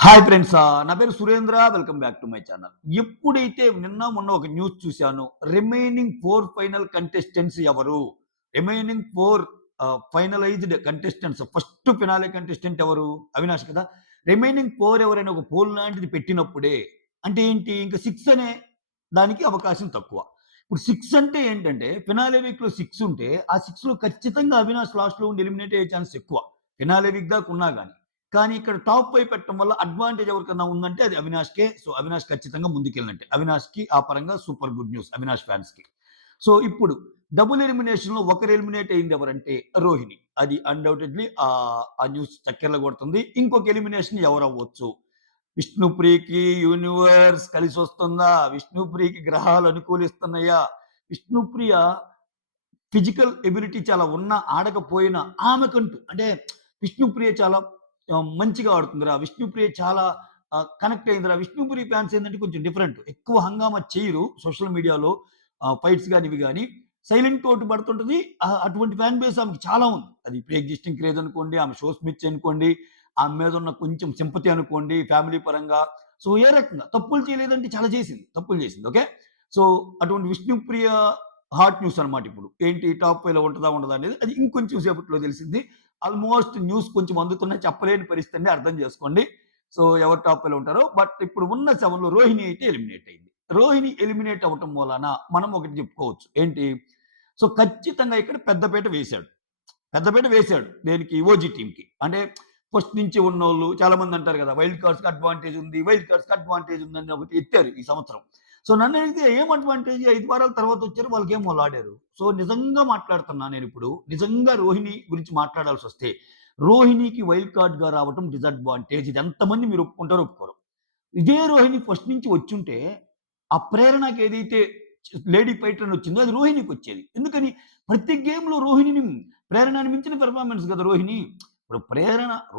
Hi friends. నా పేరు Surendra. Welcome back to my channel. ఎప్పుడైతే నిన్న మొన్న ఒక న్యూస్ చూశానో, రిమైనింగ్ 4 ఫైనల్ కంటెస్టెంట్స్ ఎవరు? Remaining 4 finalized contestants first finale contestant ఎవరు? అవినాష్ కదా! రిమైనింగ్ 4 ఎవరైనా ఒక పోల్ లాంటిది పెట్టినప్పుడే అంటే ఏంటి? ఇంక 6 అనే దానికి అవకాశం తక్కువ. ఇప్పుడు 6 అంటే ఏంటంటే ఫినాలే వీక్‌లో 6 ఉంటే, ఆ 6లో ఖచ్చితంగా అవినాష్ లాస్ట్‌లో ఉండి ఎలిమినేట్ అయ్యే ఛాన్స్ ఎక్కువ. ఫినాలే వీక్ దాకా ఉన్నా గాని. కానీ ఇక్కడ టాప్ 5 పెట్టడం వల్ల అడ్వాంటేజ్ ఎవరికన్నా ఉందంటే అది అవినాష్‌కే. సో, అవినాష్ ఖచ్చితంగా ముందుకెళ్ళినట్టే. అవినాష్‌కి ఆ పరంగా సూపర్ గుడ్ న్యూస్ అవినాష్ ఫ్యాన్స్‌కి. సో, ఇప్పుడు డబుల్ ఎలిమినేషన్‌లో ఒకరు ఎలిమినేట్ అయింది ఎవరంటే రోహిణి. అది అన్‌డౌటెడ్‌లీ ఆ న్యూస్ చక్కెర్లు కొడుతుంది. ఇంకొక ఎలిమినేషన్ ఎవరవ్వచ్చు? విష్ణుప్రియకి యూనివర్స్ కలిసొస్తుందా? విష్ణుప్రియకి గ్రహాలు అనుకూలిస్తున్నాయా? విష్ణుప్రియ ఫిజికల్ ఎబిలిటీ చాలా ఉన్నా, ఆడకపోయినా ఆమెకంటూ అంటే విష్ణుప్రియ చాలా మంచిగా ఆడుతుందిరా. విష్ణుప్రియ చాలా కనెక్ట్ అయిందిరా. విష్ణుప్రియ ఫ్యాన్స్ ఏందంటే కొంచెం డిఫరెంట్. ఎక్కువ హంగామా చెయ్యరు సోషల్ మీడియాలో ఫైట్స్ గాని, ఇవి గాని. సైలెంట్ ఓటు పడుతుంటది. అటువంటి ఫ్యాన్ బేస్ ఆమెకి చాలా ఉంది. అది ప్రీ ఎగ్జిస్టింగ్ క్రేజ్ అనుకోండి, ఆమె షోస్ మిర్చి అనుకోండి, ఆమె మీద ఉన్న కొంచెం సింపతి అనుకోండి, ఫ్యామిలీ పరంగా. సో, ఏ రకంగా తప్పులు చేయలేదంటే చాలా చేసింది. తప్పులు చేసింది. ఓకే. సో, అటువంటి విష్ణుప్రియ హాట్ న్యూస్ అనమాట ఇప్పుడు. ఏంటి టాప్ 5లో ఉంటదా? ఉండదా? అనేది అది ఇంకొంచెం సేపట్లో తెలిసిద్ది. ఆల్మోస్ట్ న్యూస్ కొంచెం అందుతున్నా చెప్పలేని పరిస్థితి అండి. అర్థం చేసుకోండి. సో, ఎవరు టాప్ 5లో ఉంటారో. బట్ ఇప్పుడు ఉన్న 7లో రోహిణి అయితే ఎలిమినేట్ అయింది. రోహిణి ఎలిమినేట్ అవ్వటం మూలాన మనం ఒకటి చెప్పుకోవచ్చు. ఏంటి? సో, ఖచ్చితంగా ఇక్కడ పెద్దపీట వేశాడు. పెద్దపీట వేశాడు. దేనికి? ఓజీ టీమ్‌కి. అంటే ఫస్ట్ నుంచి ఉన్నోళ్ళు చాలామంది అంటారు కదా! వైల్డ్ కార్డ్స్‌కి అడ్వాంటేజ్ ఉంది. వైల్డ్ కార్డ్స్‌కి అడ్వాంటేజ్ ఉందని ఒకటి ఎత్తారు ఈ సంవత్సరం. సో, నన్నడిగితే ఏం అడ్వాంటేజ్ 5 వారాల తర్వాత వచ్చారు. వాళ్ళ గేమ్ వాళ్ళు ఆడారు. సో, నిజంగా మాట్లాడుతున్నా నేనిప్పుడు. నిజంగా రోహిణి గురించి మాట్లాడాల్సొస్తే, రోహిణికి వైల్డ్ కార్డ్‌గా రావటం డిసడ్వాంటేజ్. ఇది ఎంతమంది మీరు ఒప్పుకుంటారో ఒప్పుకోరు. ఇదే రోహిణి ఫస్ట్ నుంచి వచ్చుంటే, ఆ ప్రేరణకేదైతే లేడీ ఫైటర్ అని వచ్చిందో అది రోహిణికొచ్చేది. ఎందుకని? ప్రతి గేమ్‌లో రోహిణిని ప్రేరణని మించిన పెర్ఫార్మన్స్ కదా రోహిణి. ఇప్పుడు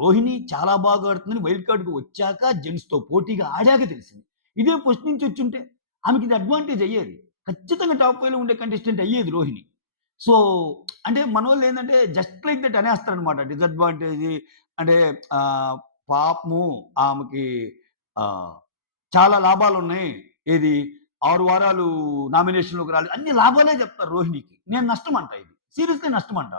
రోహిణి చాలా బాగా ఆడుతుందని వైల్డ్ కార్డ్‌కి వచ్చాక జెంట్స్‌తో పోటీగా ఆడాక తెలిసింది. ఇదే ఫస్ట్ నుంచి వచ్చుంటే ఆమెకి ఇది అడ్వాంటేజ్ అయ్యేది. ఖచ్చితంగా టాప్ 5లో ఉండే కంటెస్టెంట్ అయ్యేది రోహిణి. సో, అంటే మనోళ్ళేందంటే జస్ట్ లైక్ దట్ అనేస్తారనమాట. డిసడ్వాంటేజ్ అంటే పాపము ఆమెకి ఆహ్, చాలా లాభాలున్నాయి. ఏది 6 వారాలు నామినేషన్‌లోకి రాలేదు. అన్ని లాభాలే చెప్తారు రోహిణికి. నేను నష్టమంట ఇది. సీరియస్‌లీ నష్టమంట.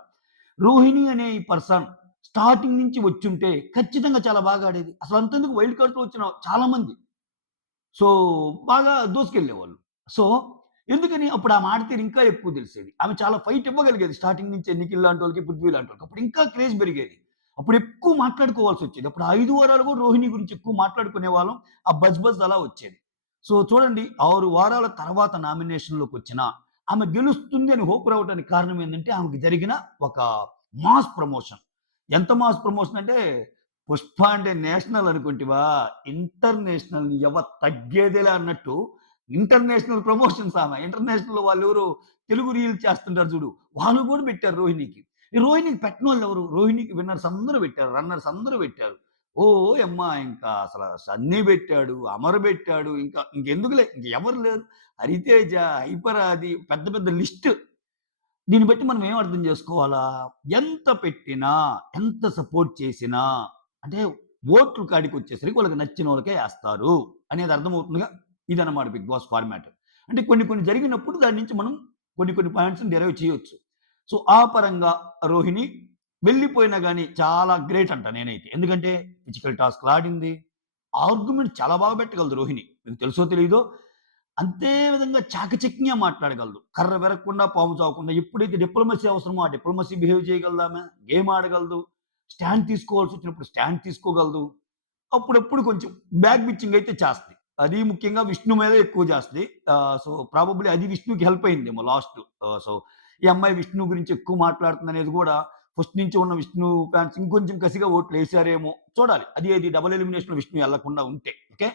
రోహిణి అనే ఈ పర్సన్ స్టార్టింగ్ నుంచి వచ్చుంటే ఖచ్చితంగా చాలా బాగా ఆడేది. అసలంతెందుకు వైల్డ్ కార్డ్‌లో వచ్చిన చాలా మంది. సో, బాగా దూసుకెళ్ళేవాళ్ళు. సో, ఎందుకని అప్పుడు ఆమె ఆడితే ఇంకా ఎక్కువ తెలిసేది. ఆమె చాలా ఫైట్ ఇవ్వగలిగేది స్టార్టింగ్ నుంచే నిఖిల్ లాంటోళ్ళకి, పృథ్వీ లాంటోళ్ళకి. అప్పుడు ఇంకా క్రేజ్ పెరిగేది. అప్పుడు ఎక్కువ మాట్లాడుకోవాల్సొచ్చేది. అప్పుడు 5 వారాలు కూడా రోహిణి గురించి ఎక్కువ మాట్లాడుకునేవాళ్ళం. ఆ బజ్ అలా వచ్చేది. సో, చూడండి 6 వారాల తర్వాత నామినేషన్‌లోకొచ్చినా ఆమె గెలుస్తుంది అని హోప్ రావడానికి కారణం ఏందంటే ఆమెకి జరిగిన ఒక మాస్ ప్రమోషన్. ఎంత మాస్ ప్రమోషన్ అంటే 'పుష్ప' అంటే నేషనల్ అనుకుంటివా? ఇంటర్నేషనల్ తగ్గేదేలే అన్నట్టు ఇంటర్నేషనల్ ప్రమోషన్స్ ఆమె. ఇంటర్నేషనల్‌లో వాళ్ళెవరో తెలుగు రీల్స్ చేస్తుంటారు చూడు. వాళ్ళు కూడా పెట్టారు రోహిణికి. ఈ రోహిణికి పెట్టనోళ్ళెవరు? రోహిణికి విన్నర్స్ అందరూ పెట్టారు. రన్నర్స్ అందరూ పెట్టారు. ఓయమ్మ! ఇంకా అసల సన్నీ పెట్టాడు, అమర్ పెట్టాడు. ఇంకెందుకులే ఇంకెవరు లేరు. హరితేజ, హైపర్ ఆది పెద్ద పెద్ద లిస్ట్. దీన్ని బట్టి మనం ఏం అర్థం చేసుకోవాలా? ఎంత పెట్టినా, ఎంత సపోర్ట్ చేసినా అంటే ఓట్లు కాడికొచ్చేసరికి వాళ్ళకి నచ్చినోళ్ళకే ఏస్తారు అనేది అర్థమవుతుందిగా. ఇదన్నమాట బిగ్ బాస్ ఫార్మాట్. అంటే కొన్ని కొన్ని జరిగినప్పుడు దాని నుంచి మనం కొన్ని కొన్ని పాయింట్స్‌ని డిరైవ్ చేయొచ్చు. సో, ఆ పరంగా రోహిణి వెళ్ళిపోయినా గాని చాలా గ్రేట్ అంట నేనైతే. ఎందుకంటే ఫిజికల్ టాస్క్‌లు ఆడింది. ఆర్గ్యుమెంట్ చాలా బాగా పెట్టగలదు రోహిణి. మీకు తెలుసో తెలీదో అంతే విధంగా చాకచక్యంగా మాట్లాడగలదు. కర్ర విరగకుండా, పాము చావకుండా ఎప్పుడైతే డిప్లొమసీ అవసరమో ఆ డిప్లొమసీ బిహేవ్ చేయగలదామె. గేమ్ ఆడగలదు. స్టాండ్ తీసుకోవాల్సొచ్చినప్పుడు స్టాండ్ తీసుకోగలదు. అప్పుడప్పుడు కొంచెం బ్యాక్ బిచ్చింగ్ అయితే చేస్తది. అది ముఖ్యంగా విష్ణు మీదే ఎక్కువ చేస్తది. సో, ప్రాబబ్లీ అది విష్ణుకి హెల్ప్ అయిందేమో లాస్ట్. సో, ఈ అమ్మాయి విష్ణు గురించి ఎక్కువ మాట్లాడుతుందనేది గూడా ఫస్ట్ నుంచి ఉన్న విష్ణు ఫ్యాన్స్ ఇంకొంచెం కసిగా ఓట్లేసారేమో చూడాలి. అది ఏది డబుల్ ఎలిమినేషన్‌లో విష్ణు ఎళ్ళకుండా ఉంటే. ఓకే.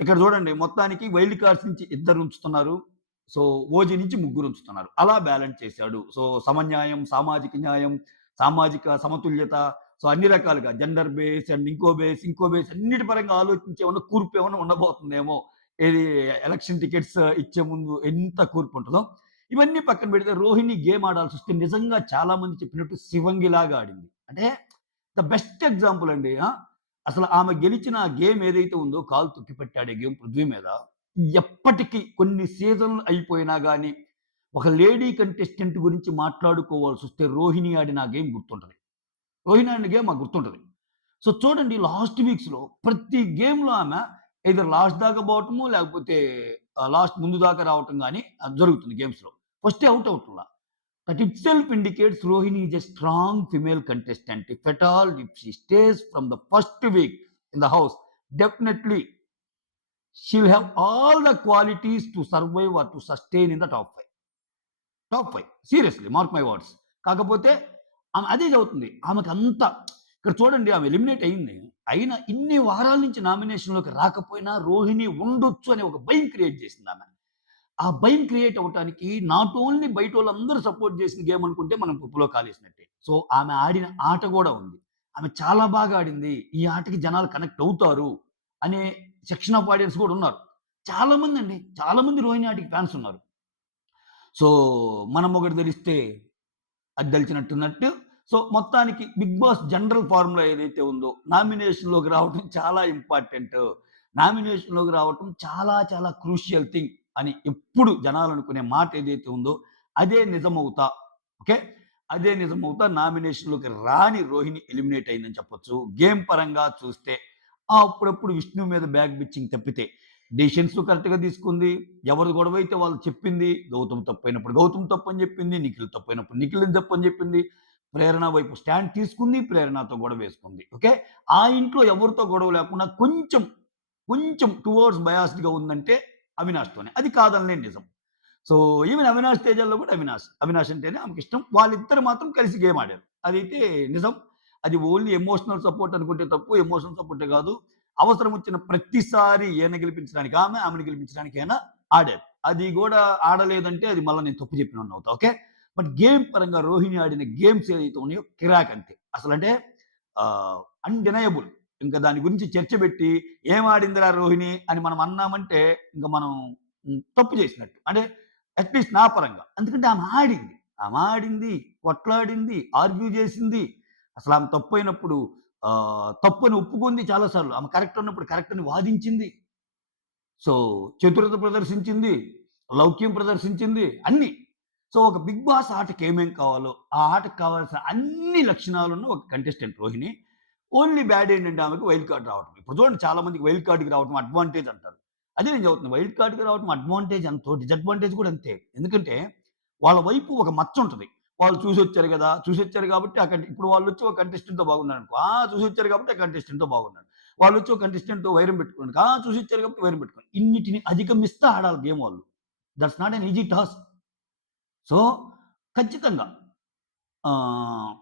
ఇక్కడ చూడండి మొత్తానికి వైల్డ్ కార్డ్స్ నుంచి ఇద్దరు ఉంచుతున్నారు. సో, ఓజీ నుంచి ముగ్గురు ఉంచుతున్నారు. అలా బ్యాలెన్స్ చేశాడు. సో, సమన్యాయం, సామాజిక న్యాయం, సామాజిక సమతుల్యత, సో, అన్ని రకాలుగా జెండర్ బేస్ అండ్ ఇంకో బేస్ అన్నిటి పరంగా ఆలోచించి ఏమన్నా కూర్పు ఏమన్నా ఉండబోతుందేమో. ఏది ఎలక్షన్ టికెట్స్ ఇచ్చే ముందు ఎంత కూర్పు ఉంటదో. ఇవన్నీ పక్కన పెడితే రోహిణి గేమ్ ఆడాల్సొస్తే నిజంగా చాలా మంది చెప్పినట్టు శివంగిలాగా ఆడింది. అంటే ద బెస్ట్ ఎగ్జాంపుల్ అండి. అసలు ఆమె గెలిచిన ఆ గేమ్ ఏదైతే ఉందో కాలు తొక్కిపెట్టాడే గేమ్ పృథ్వీ మీద, ఎప్పటికి కొన్ని సీజన్‌లు అయిపోయినా గాని, ఒక లేడీ కంటెస్టెంట్ గురించి మాట్లాడుకోవాల్సొస్తే రోహిణి ఆడిన ఆ గేమ్ గుర్తుంటది. రోహిణి ఆడిన గేమ్ మాకు గుర్తుంటది. సో చూడండి లాస్ట్ వీక్స్‌లో ప్రతి గేమ్‌లో ఆమె ఐదర్ లాస్ట్ దాకా పోవటము, లేకపోతే లాస్ట్ ముందు దాకా రావటం గాని జరుగుతుంది గేమ్స్‌లో. ఫస్టే out అవుట్ల. That itself indicates Rohini is a strong female contestant. If at all, if she stays from the first week in the house, definitely she'll have all the qualities to survive or to sustain in the top 5. Top 5 seriously mark my words. కాకపోతే ఆమె అదే చదువుతుంది. ఆమెకంత ఇక్కడ చూడండి ఆమె eliminate అయింది. అయినా ఇన్ని వారాల నుంచి నామినేషన్‌లోకి రాకపోయినా రోహిణి ఉండొచ్చు అనే ఒక భయం క్రియేట్ చేసిందామె. ఆ భయం క్రియేట్ అవ్వటానికి నాట్ ఓన్లీ బయటోళ్ళందరూ సపోర్ట్ చేసిన గేమ్ అనుకుంటే మనం పప్పులో కాలేసినట్టే. సో, ఆమె ఆడిన ఆట గూడా ఉంది. ఆమె చాలా బాగా ఆడింది. ఈ ఆటకి జనాలు కనెక్ట్ అవుతారు అనే సెక్షన్ ఆఫ్ ఆడియన్స్ గూడా ఉన్నారు. చాలామందండి. చాలామంది రోహిణి ఆటకి ఫ్యాన్స్ ఉన్నారు. సో, మనం ఒకటి తెలిస్తే అది దెలిచినట్టున్నట్టు. సో, మొత్తానికి 'బిగ్ బాస్' జనరల్ ఫార్ములా ఏదైతే ఉందో నామినేషన్‌లోకి రావటం చాలా ఇంపార్టెంట్. నామినేషన్‌లోకి రావటం చాలా చాలా క్రూషియల్ థింగ్ అని ఎప్పుడు జనాలు అనుకునే మాట ఏదైతే ఉందో అదే నిజమవుతా. ఓకే. అదే నిజమవుతా నామినేషన్‌లోకి రాని రోహిణి ఎలిమినేట్ అయిందని చెప్పొచ్చు. గేమ్ పరంగా చూస్తే అప్పుడప్పుడు విష్ణు మీద బ్యాక్ బిచ్చింగ్ తప్పితే డెసిషన్స్ కరెక్ట్‌గా తీసుకుంది. ఎవరి గొడవైతే వాళ్ళు చెప్పింది. గౌతమ్ తప్పైనప్పుడు గౌతమ్ తప్పని చెప్పింది. నిఖిల్ తప్పైనప్పుడు నిఖిల్‌ని తప్పని చెప్పింది. ప్రేరణ వైపు స్టాండ్ తీసుకుంది. ప్రేరణతో గొడవేసుకుంది. ఓకే. ఆ ఇంట్లో ఎవరితో గొడవ లేకుండా కొంచెం, కొంచెం టువర్డ్స్ బయాస్డ్‌గా ఉందంటే అవినాష్‌తోనే. అది కాదనలేని నిజం. సో, ఈవెన్ అవినాష్ తేజాల్లో కూడా అవినాష్. అవినాష్ అంటేనే ఆమెకిష్టం. వాళ్ళిద్దరు మాత్రం కలిసి గేమ్ ఆడారు. అదైతే నిజం. అది ఓన్లీ ఎమోషనల్ సపోర్ట్ అనుకుంటే తప్పు. ఎమోషనల్ సపోర్టే కాదు. అవసరం వచ్చిన ప్రతిసారి ఈయన గెలిపించడానికి ఆమె, ఆమెను గెలిపించడానికి ఈయన ఆడారు. అది గూడా ఆడలేదంటే అది మళ్ళా నేను తప్పు చెప్పినోడిని అవుతా. ఓకే. బట్ గేమ్ పరంగా రోహిణి ఆడిన గేమ్స్ ఏదైతే ఉన్నాయో కిరాక్ అంతే. అసలంటే అన్‌డినయబుల్. ఇంకా దాని గురించి చర్చ పెట్టి ఏం ఆడిందిరా రోహిణి అని మనం అన్నామంటే ఇంక మనం తప్పు చేసినట్టు. అంటే అట్‌లీస్ట్ నా పరంగా. ఎందుకంటే ఆమె ఆడింది. ఆమె ఆడింది, కొట్లాడింది, ఆర్గ్యూ చేసింది. అసలామె తప్పైనప్పుడు తప్పని ఒప్పుకుంది చాలా సార్లు. ఆమె కరెక్ట్ ఉన్నప్పుడు కరెక్ట్ అని వాదించింది. సో, చతురత ప్రదర్శించింది, లౌక్యం ప్రదర్శించింది అన్నీ. సో, ఒక 'బిగ్ బాస్' ఆటకి ఏమేం కావాలో, ఆ ఆటకి కావాల్సిన అన్ని లక్షణాలున్న ఒక కంటెస్టెంట్ రోహిణి. ఓన్లీ బ్యాడ్ ఏంటంటే ఆమెకు వైల్డ్ కార్డ్ రావటం. ఇప్పుడు చూడండి చాలా మందికి వైల్డ్ కార్డ్‌కి రావటం అడ్వాంటేజ్ అంటారు. అదే నేను చెబుతున్నా. వైల్డ్ కార్డ్‌కి రావటం అడ్వాంటేజ్ ఎంతో డిసడ్వాంటేజ్ కూడా అంతే. ఎందుకంటే వాళ్ళ వైపు ఒక మచ్చ ఉంటది. వాళ్ళు చూసొచ్చారు గదా! చూసొచ్చారు కాబట్టి ఇప్పుడు వాళ్ళొచ్చి ఒక కంటెస్టెంట్‌తో బాగున్నారనుకో. చూసొచ్చారు కాబట్టి ఆ కంటెస్టెంట్‌తో బాగున్నాడు. వాళ్ళొచ్చి ఒక కంటెస్టెంట్‌తో వైరం పెట్టుకున్నాడు. చూసొచ్చారు కాబట్టి వైరం పెట్టుకున్నారు. ఇన్నిటిని అధిగమిస్తా ఆడాలి గేమ్ వాళ్ళు. That's not an easy task. So, ఖచ్చితంగా ఆహ్,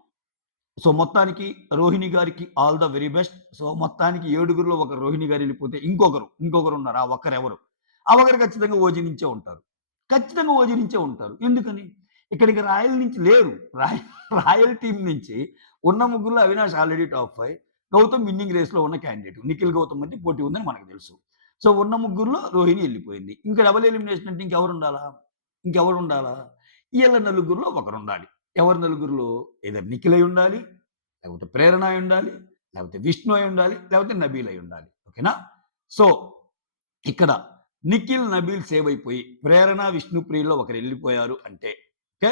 సో, మొత్తానికి రోహిణి గారికి all the very best. So, మొత్తానికి ఏడుగురిలో ఒకరు రోహిణి గారు ఎళ్ళిపోతే ఇంకొకరున్నారు. ఆ ఒక్కరెవరు? ఆ ఒకరు ఖచ్చితంగా ఓజీ నుంచే ఉంటారు. ఖచ్చితంగా ఓజీ నుంచే ఉంటారు. ఎందుకని? ఇక్కడికి రాయల్ నుంచి లేరు. రాయల్ టీమ్ నుంచి ఉన్న ముగ్గురులో Avinash already top 5. Gautam winning రేస్‌లో ఉన్న క్యాండిడేట్. నిఖిల్, గౌతమ్ మధ్య పోటీ ఉందని మనకు తెలుసు. సో, ఉన్న ముగ్గురిలో రోహిణి ఎళ్ళిపోయింది. ఇంకా డబుల్ ఎలిమినేషన్ అంటే ఇంకెవరుండాలా? ఇంకెవరుండాలా? ఈళ్ళ నలుగురిలో ఒకరుండాలి. ఎవరు నలుగురిలో? ఐదర్ నిఖిల్ అయ్యుండాలి, లేకపోతే ప్రేరణ అయ్యుండాలి, లేకపోతే విష్ణు అయ్యుండాలి, లేకపోతే నబీల్ అయ్యుండాలి. ఓకేనా? సో, ఇక్కడ నిఖిల్, నబీల్ సేవ్ అయిపోయి ప్రేరణ, విష్ణుప్రియలో ఒకరెళ్ళిపోయారు అంటే ఓకే.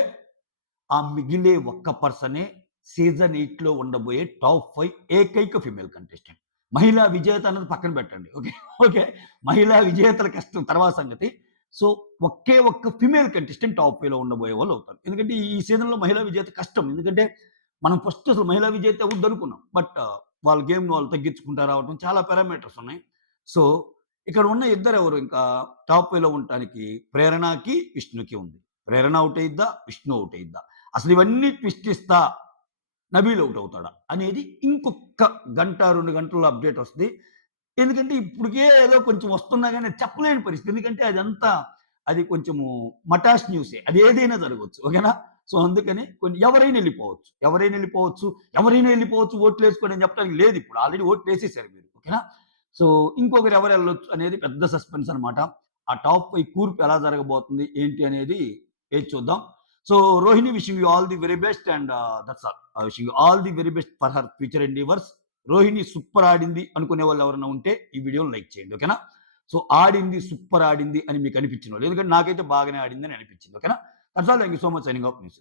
ఆ మిగిలే ఒక్క పర్సనే సీజన్ 8లో ఉండబోయే టాప్ 5 ఏకైక ఫీమేల్ కంటెస్టెంట్. మహిళా విజేత అన్నది పక్కన పెట్టండి. ఓకే. ఓకే. మహిళా విజేతల కష్టం తర్వాత సంగతి. సో, ఒకే ఒక్క ఫీమేల్ కంటెస్టెంట్ టాప్ 5లో ఉండబోయే వాళ్ళవుతారు. ఎందుకంటే ఈ సీజన్‌లో మహిళా విజేత కష్టం. ఎందుకంటే మనం ఫస్ట్ అసలు మహిళా విజేత అవుద్దనుకున్నాం. బట్ వాళ్ళ గేమ్‌ని వాళ్ళు తగ్గించుకుంటా రావడం చాలా పారామీటర్స్ ఉన్నాయి. సో, ఇక్కడ ఉన్న ఇద్దరెవరు ఇంకా టాప్ 5లో ఉండటానికి ప్రేరణకి, విష్ణుకి ఉంది. ప్రేరణ ఔట్ అయ్యిద్దా? విష్ణు ఔట్ అయ్యిద్దా? అసలు ఇవన్నీ ట్విస్ట్ ఇస్తా నబీల్ ఔట్ అవుతాడా? అనేది ఇంకొక గంట, 2 గంటల్లో అప్‌డేట్ వస్తది. ఎందుకంటే ఇప్పటికే ఏదో కొంచెం వస్తున్నా గాని అది చెప్పలేని పరిస్థితి. ఎందుకంటే అది కొంచెము మటాష్ న్యూసే. అది ఏదైనా జరగొచ్చు. ఓకేనా? సో, అందుకని ఎవరైనా ఎళ్ళిపోవచ్చు. ఎవరైనా ఎళ్ళిపోవచ్చు ఓట్లేసుకోండి అని చెప్పడానికి లేదిప్పుడు. ఆల్రెడీ ఓట్లేసేసారు మీరు. ఓకేనా? సో, ఇంకొకరు ఎవరెళ్ళొచ్చు అనేది పెద్ద సస్పెన్స్ అన్నమాట. ఆ టాప్ 5 కూర్పు ఎలా జరగబోతుంది? ఏంటి అనేది వేచి చూద్దాం. So, Rohini wishing you all the very best and that's all. Wishing you all the very best for her future endeavours. Rohini super ఆడింది అనుకునే వాళ్ళు ఎవరైనా ఉంటే ఈ వీడియోని లైక్ చేయండి, ఓకేనా? సో ఆడింది, సూపర్ ఆడింది అని మీకు అనిపించిన వాళ్ళు, ఎందుకంటే నాకైతే బాగానే ఆడింది అని అనిపించింది, ఓకేనా? That's all. Thank you so much. Signing off. News.